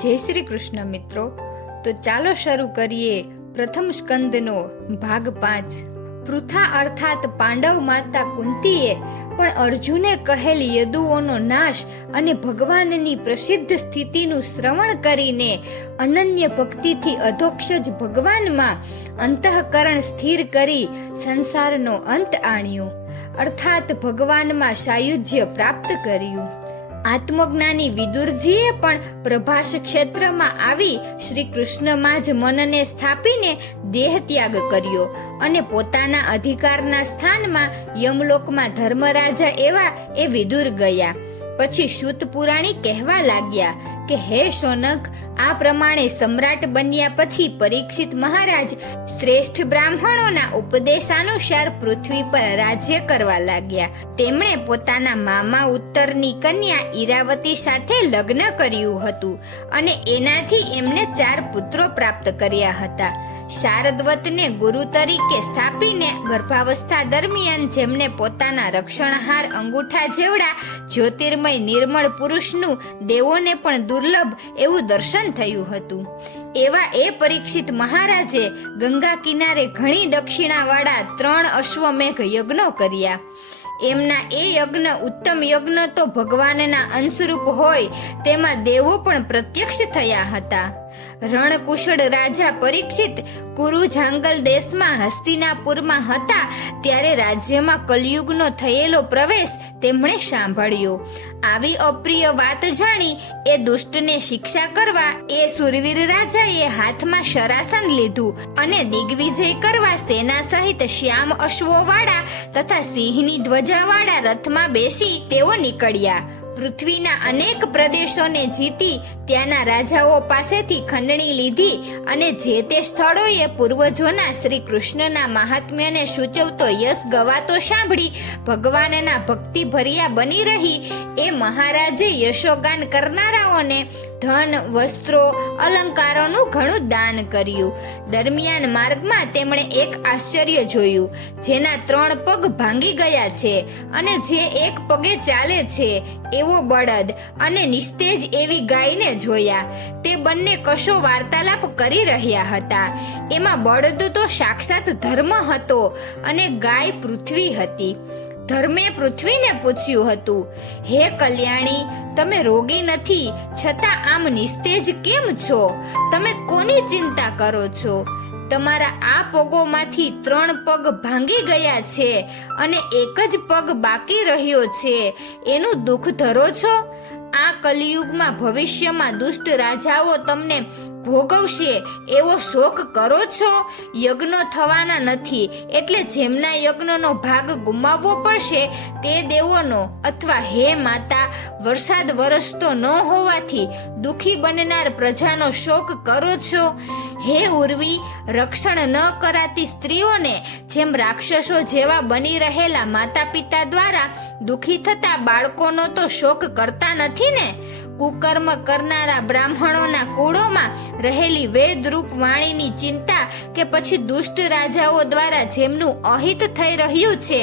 જય શ્રી કૃષ્ણ મિત્રો. તો ચાલો શરૂ કરીએ પ્રથમ સ્કંદનો ભાગ 5. પૃથા અર્થાત પાંડવ માતા કુંતીએ પણ અર્જુને કહેલ યદુઓનો નાશ અને ભગવાનની પ્રસિદ્ધ સ્થિતિનું શ્રવણ કરીને અનન્ય ભક્તિથી અધોક્ષજ ભગવાનમાં અંતઃકરણ સ્થિર કરી સંસારનો અંત આણ્યો, અર્થાત ભગવાનમાં સાયુજ્ય પ્રાપ્ત કર્યું. આત્મજ્ઞાની વિદુરજીએ પણ પ્રભાસ ક્ષેત્રમાં આવી શ્રી કૃષ્ણમાં જ મનને સ્થાપીને દેહ ત્યાગ કર્યો અને પોતાના અધિકારના સ્થાનમાં યમલોકમાં ધર્મરાજા એવા એ વિદુર ગયા. પછી સૂત પુરાણી કહેવા લાગ્યા કે હે શૌનક, આ પ્રમાણે સમ્રાટ બન્યા પછી પરીક્ષિત મહારાજ શ્રેષ્ઠ બ્રાહ્મણોના ઉપદેશાનુસાર પૃથ્વી પર રાજ્ય કરવા લાગ્યા. તેમણે પોતાના મામા ઉત્તરની કન્યા ઈરાવતી સાથે લગ્ન કર્યું હતું અને એનાથી એમને 4 પુત્રો પ્રાપ્ત કર્યા હતા. શારદવતને ગુરુ તરીકે સ્થાપીને ગર્ભાવસ્થા દરમિયાન જેમને પોતાના રક્ષણહાર અંગૂઠા જેવડા જ્યોતિર્મય નિર્મળ પુરુષનું દેવોને પણ દુર્લભ એવું દર્શન થયું હતું. એવા એ પરીક્ષિત મહારાજે ગંગા કિનારે ઘણી દક્ષિણાવાળા 3 અશ્વમેઘ યજ્ઞો કર્યા. એમના એ યજ્ઞ ઉત્તમ યજ્ઞ તો ભગવાનના અંશરૂપ હોય તેમાં દેવો પણ પ્રત્યક્ષ થયા હતા. રણકુશળ રાજા પરીક્ષિત કુરુ જાંગલ દેશમાં હસ્તિનાપુરમાં હતા ત્યારે રાજ્યમાં કલયુગનો થયેલો પ્રવેશ તેમણે સાંભળ્યો. આવી અપ્રિય વાત જાણી એ દુષ્ટને શિક્ષા કરવા એ સુરવીર રાજાએ હાથમાં શરાસન લીધું અને દિગ્વિજય કરવા સેના સહિત શ્યામ અશ્વોવાળા તથા સિંહની ધ્વજાવાળા રથમાં બેસી તેઓ નીકળ્યા. પૃથ્વીના અનેક પ્રદેશોને જીતી ત્યાંના રાજાઓ પાસેથી ખંડણી લીધી અને જે તે સ્થળોએ પૂર્વજોના શ્રી કૃષ્ણના મહાત્મ્યને સૂચવતો યશ ગવાતો સાંભળી ભગવાનના ભક્તિ ભર્યા બની રહી એ મહારાજે યશોગાન કરનારાઓને ધન, વસ્ત્રો, અલંકારોનું ઘણું દાન કર્યું. દરમિયાન માર્ગમાં તેમણે એક આશ્ચર્ય જોયું. જેના 3 પગ ભાંગી ગયા છે અને જે એક પગે ચાલે છે એવો બળદ અને નિસ્તેજ એવી ગાયને જોયા. તે બંને કશો વાર્તાલાપ કરી રહ્યા હતા. એમાં બળદ તો સાક્ષાત ધર્મ હતો અને ગાય પૃથ્વી હતી. ધર્મે પૃથ્વીને પૂછ્યું હતું, હે કલ્યાણી, તમે રોગી નથી છતાં આમ નિસ્તેજ કેમ છો? તમે કોની ચિંતા કરો છો? તમારા આ પગોમાંથી 3 પગ ભાંગી ગયા છે અને એક જ પગ બાકી રહ્યો છે, એનું દુઃખ ધરો છો? આ કલિયુગમાં ભવિષ્યમાં દુષ્ટ રાજાઓ તમને ભોગવશે એવો શોક કરો છો? યજ્ઞો થવાના નથી એટલે જેમના યજ્ઞનો ભાગ ગુમાવવો પડશે તે દેવોનો, અથવા હે માતા, વરસાદ વરસતો ન હોવાથી દુઃખી બનનાર પ્રજાનો શોક કરો છો? હે ઉર્વી, રક્ષણ ન કરાતી સ્ત્રીઓને જેમ રાક્ષસો જેવા બની રહેલા માતા પિતા દ્વારા દુઃખી થતા બાળકોનો તો શોક કરતા નથી ને? કુકર્મ કરનારા બ્રાહ્મણોના કુળોમાં રહેલી વેદરૂપ વાણીની ચિંતા કે પછી દુષ્ટ રાજાઓ દ્વારા જેમનું અહિત થઈ રહ્યું છે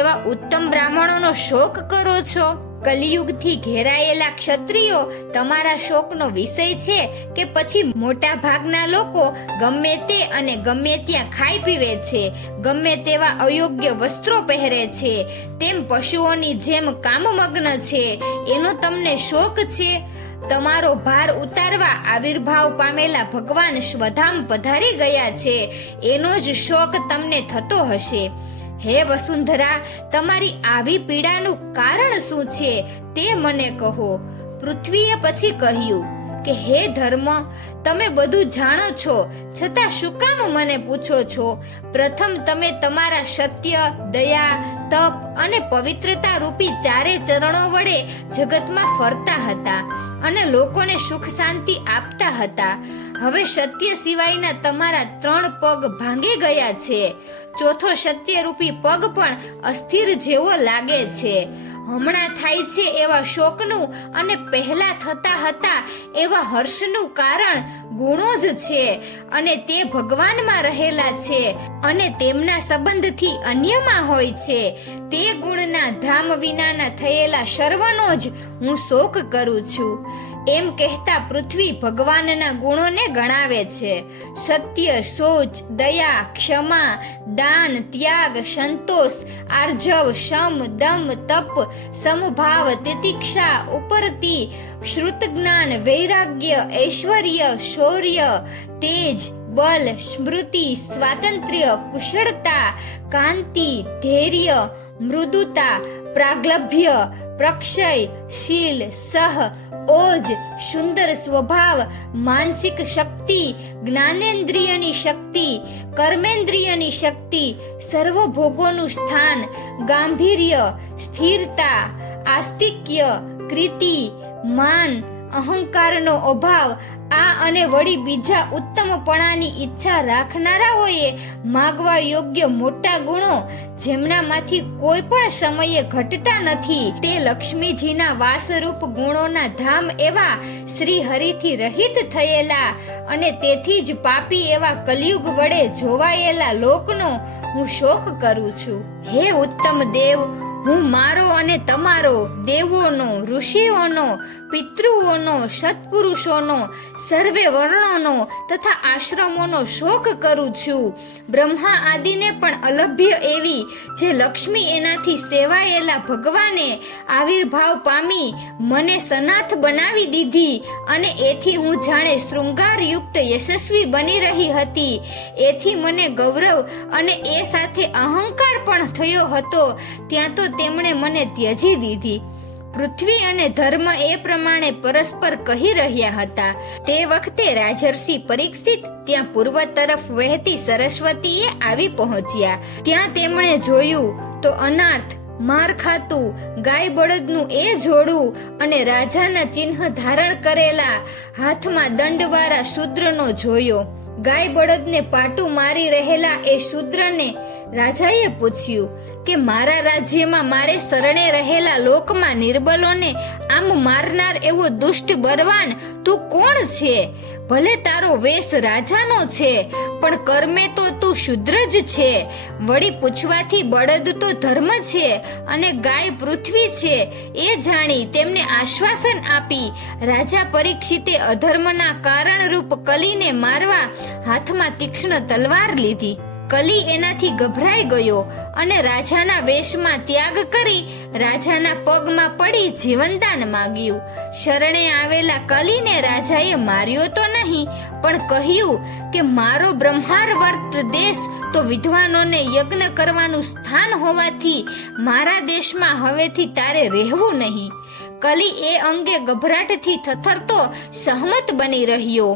એવા ઉત્તમ બ્રાહ્મણોનો શોક કરો છો? કલિયુગથી ઘેરાયેલા ક્ષત્રિયો તમારા શોકનો વિષય છે કે પછી મોટા ભાગના લોકો ગમે તે અને ગમે ત્યાં ખાઈ પીવે છે, ગમે તેવા અયોગ્ય વસ્ત્રો પહેરે છે, તેમ પશુઓની જેમ કામમગ્ન છે, એનો તમને શોક છે? તમારો ભાર ઉતારવા આવિર્ભાવ પામેલા ભગવાન સ્વધામ પધારી ગયા છે એનો જ શોક તમને થતો હશે. હે વસુંધરા, તમારી આવી પીડાનું કારણ શું છે તે મને કહો. પૃથ્વીએ પછી કહ્યું કે હે ધર્મ, તમે બધું જાણો છો છતાં શું કામ મને પૂછો છો? પ્રથમ તમે તમારા સત્ય, દયા, તપ અને પવિત્રતા રૂપી 4 ચરણો વડે જગતમાં ફરતા હતા અને લોકોને સુખ શાંતિ આપતા હતા. હવે સત્ય સિવાયના તમારા 3 પગ ભાંગી ગયા છે. ચોથો સત્યરૂપી પગ પણ અસ્થિર જેવો લાગે છે. હમણાં થાય છે એવા શોકનું અને પહેલા થતા હતા એવા હર્ષનું કારણ ગુણો જ છે અને તે ભગવાનમાં રહેલા છે અને તેમના સંબંધથી અન્યમાં હોય છે. તે ગુણના ધામ વિનાના થયેલા સર્વનો જ હું શોક કરું છું. એમ કહેતા પૃથ્વી ભગવાનના ગુણોને ગણાવે છે. સત્ય, શૌચ, દયા, ક્ષમા, દાન, ત્યાગ, સંતોષ, આર્જવ, શમ, દમ, તપ, સમભાવ, તિતિક્ષા, ઉપરતિ, શ્રુત જ્ઞાન, વૈરાગ્ય, ઐશ્વર્ય, શૌર્ય, તેજ, બલ, સ્મૃતિ, સ્વાતંત્ર્ય, કુશળતા, કાંતિ, ધૈર્ય, મૃદુતા, પ્રાગલભ્ય, પ્રક્ષય, શીલ, સહ, ઓજ, સુંદર સ્વભાવ, માનસિક શક્તિ, જ્ઞાનેન્દ્રિયની શક્તિ, કર્મેન્દ્રિયની શક્તિ, સર્વભોગોનું સ્થાન, ગાંભીર્ય, સ્થિરતા, આસ્તિક્ય, કૃતિ, માન, અહંકારનો અભાવ, આ અને વળી બીજા ઉત્તમપણાની ઈચ્છા રાખનારાઓએ માગવા યોગ્ય મોટા ગુણો, જેમનામાંથી કોઈ પણ સમયે ઘટતા નથી, તે લક્ષ્મીજીના વાસરૂપ ગુણોના ધામ એવા શ્રી હરિથી રહિત થયેલા અને તેથી જ પાપી એવા કલિયુગ વડે જોવાયેલા લોકનો હું શોક કરું છું. હે ઉત્તમ દેવ, હું મારો અને તમારો, દેવોનો, ઋષિઓનો, પિતૃઓનો, સત્પુરુષોનો, સર્વે વર્ણોનો તથા આશ્રમોનો શોક કરું છું. બ્રહ્મા આદિને પણ અલભ્ય એવી જે લક્ષ્મી એનાથી સેવાયેલા ભગવાને આવિર્ભાવ પામી મને સનાથ બનાવી દીધી અને એથી હું જાણે શૃંગારયુક્ત યશસ્વી બની રહી હતી. એથી મને ગૌરવ અને એ સાથે અહંકાર પણ થયો હતો, ત્યાં તો તેમણે મને ત્યજી દીધી. પૃથ્વી અને ધર્મ એ પ્રમાણે પરસ્પર કહી રહ્યા હતા. તે વખતે રાજર્ષિ પરીક્ષિત ત્યાં પૂર્વ તરફ વહેતી સરસ્વતીએ આવી પહોંચ્યા. ત્યાં તેમણે જોયું તો અનાર્થ, માર ખાતું, ગાય બળદનું એ જોડું અને રાજાના ચિહ્ન ધારણ કરેલા હાથમાં દંડવાળા શૂદ્રનો જોયો. ગાય બળદને પાટું મારી રહેલા એ શૂદ્રને રાજાએ પૂછ્યું કે મારા રાજ્યમાં મારે શરણે રહેલા લોકમાં નિર્બલોને આમ મારનાર એવો દુષ્ટ બળવાન તું કોણ છે? ભલે તારો વેશ રાજાનો છે, પણ કર્મે તો તું શુદ્ર જ છે. વળી પૂછવાથી બળદ તો ધર્મ છે અને ગાય પૃથ્વી છે એ જાણી તેમને આશ્વાસન આપી રાજા પરીક્ષિતે અધર્મના કારણરૂપ કલીને મારવા હાથમાં તીક્ષ્ણ તલવાર લીધી. કલી એનાથી ગભરાઈ ગયો અને રાજાના વેશમાં ત્યાગ કરી રાજાના પગમાં પડી જીવનદાન માંગ્યું. શરણે આવેલા કલીને રાજાએ માર્યો તો નહીં, પણ કહ્યું કે મારો બ્રહ્મારવર્ત દેશ તો વિદ્વાનોને યજ્ઞ કરવાનું સ્થાન હોવાથી મારા દેશમાં હવેથી તારે રહેવું નહીં. કલી એ અંગે ગભરાટથી થથરતો સહમત બની રહ્યો,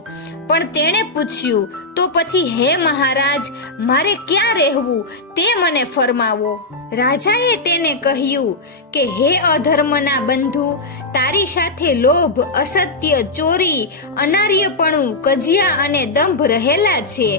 પણ તેણે પૂછ્યું તો પછી હે મહારાજ, મારે ક્યાં રહેવું તે મને ફરમાવો. રાજાએ તેને કહ્યું કે હે અધર્મના બંધુ, તારી સાથે લોભ, અસત્ય, ચોરી, અનાર્યપણું, કજિયા અને દંભ રહેલા છે,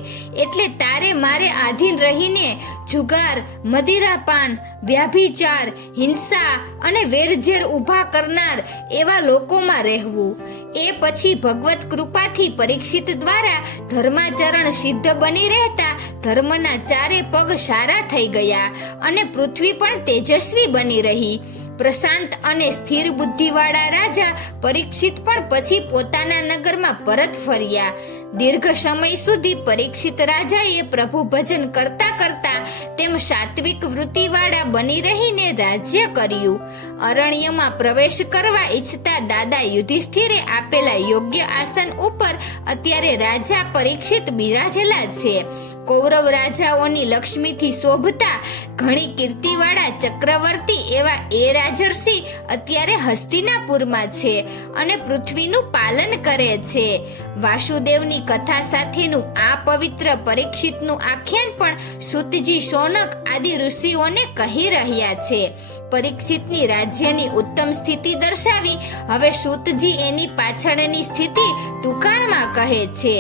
એટલે તારે મારે આધીન રહીને જુગાર, મદિરાપાન, વ્યાભિચાર, હિંસા અને વેરઝેર ઊભા કરનાર એવા લોકોમાં રહેવું. એ પછી ભગવત કૃપાથી પરીક્ષિત દ્વારા ધર્માચરણ સિદ્ધ બની રહેતા ધર્મના ચારે પગ સારા થઈ ગયા અને પૃથ્વી પણ તેજસ્વી બની રહી. પ્રશાંત અને સ્થિર બુદ્ધિવાળા રાજા પરીક્ષિત પણ પછી પોતાના નગરમાં પરત ફર્યા. દીર્ઘ સમય સુધી પરીક્ષિત રાજાએ પ્રભુ ભજન કરતા કરતા તેમ સાત્વિક વૃત્તિવાળા બની રહીને રાજ્ય કર્યું. અરણ્યમાં પ્રવેશ કરવા ઈચ્છતા દાદા યુધિષ્ઠિરે આપેલા યોગ્ય આસન ઉપર અત્યારે રાજા પરીક્ષિત બિરાજેલા છે. કૌરવ રાજાઓની લક્ષ્મીથી શોભતા ઘણી કીર્તિવાળા ચક્રવર્તી એવા એ રાજર્ષિ અત્યારે હસ્તિનાપુરમાં છે અને પૃથ્વીનું પાલન કરે છે. વાસુદેવની કથા સાથેનું આ પવિત્ર પરીક્ષિતનું આખ્યાન પણ સૂતજી, શૌનક આદિ ઋષિઓને કહી રહ્યા છે. પરીક્ષિતની રાજ્યની ઉત્તમ સ્થિતિ દર્શાવી હવે સૂતજી એની પાછળની સ્થિતિ ટૂંકાણમાં કહે છે.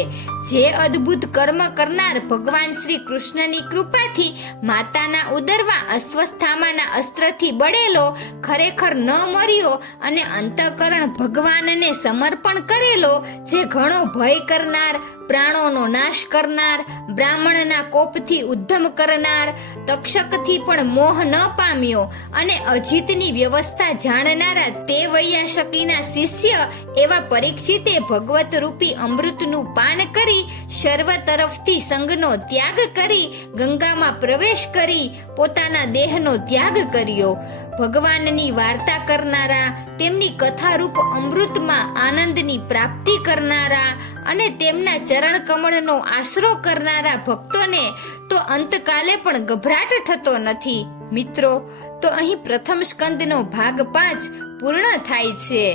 જે અદ્ભુત કર્મ કરનાર ભગવાન શ્રી કૃષ્ણની કૃપાથી માતાના ઉદરમાં અશ્વસ્થામાના અસ્ત્રથી બળેલો, ખરેખર ન મર્યો અને અંતઃકરણ ભગવાનને સમર્પણ કરેલો, જે ઘણો ભય કરનાર, પ્રાણોનો નાશ કરનાર, બ્રાહ્મણના કોપથી ઉદ્ધમ કરનાર, તક્ષકથી પણ મોહ ન પામ્યો અને અજીતની વ્યવસ્થા જાણનારા તે વૈયાશકીના શિષ્ય એવા પરીક્ષિતે ભગવત રૂપી અમૃતનું પાન કરી સર્વ તરફથી સંગનો ત્યાગ કરી ગંગામાં પ્રવેશ કરી પોતાના દેહનો ત્યાગ કર્યો. ભગવાનની વાર્તા કરનારા, તેમની કથારૂપ અમૃતમાં આનંદની પ્રાપ્તિ કરનારા અને તેમના ચરણ કમળનો આશરો કરનારા ભક્તોને તો અંતકાલે પણ ગભરાટ થતો નથી. મિત્રો, તો અહીં પ્રથમ સ્કંદનો ભાગ 5 પૂર્ણ થાય છે.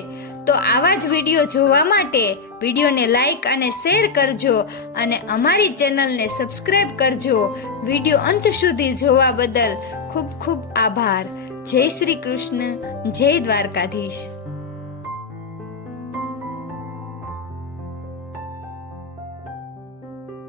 તો આવા જ વિડીયો જોવા માટે વિડીયોને લાઈક અને શેર કરજો અને અમારી ચેનલને સબસ્ક્રાઈબ કરજો. વિડીયો અંત સુધી જોવા બદલ ખૂબ ખૂબ આભાર. જય શ્રી કૃષ્ણ, જય દ્વારકાધીશ.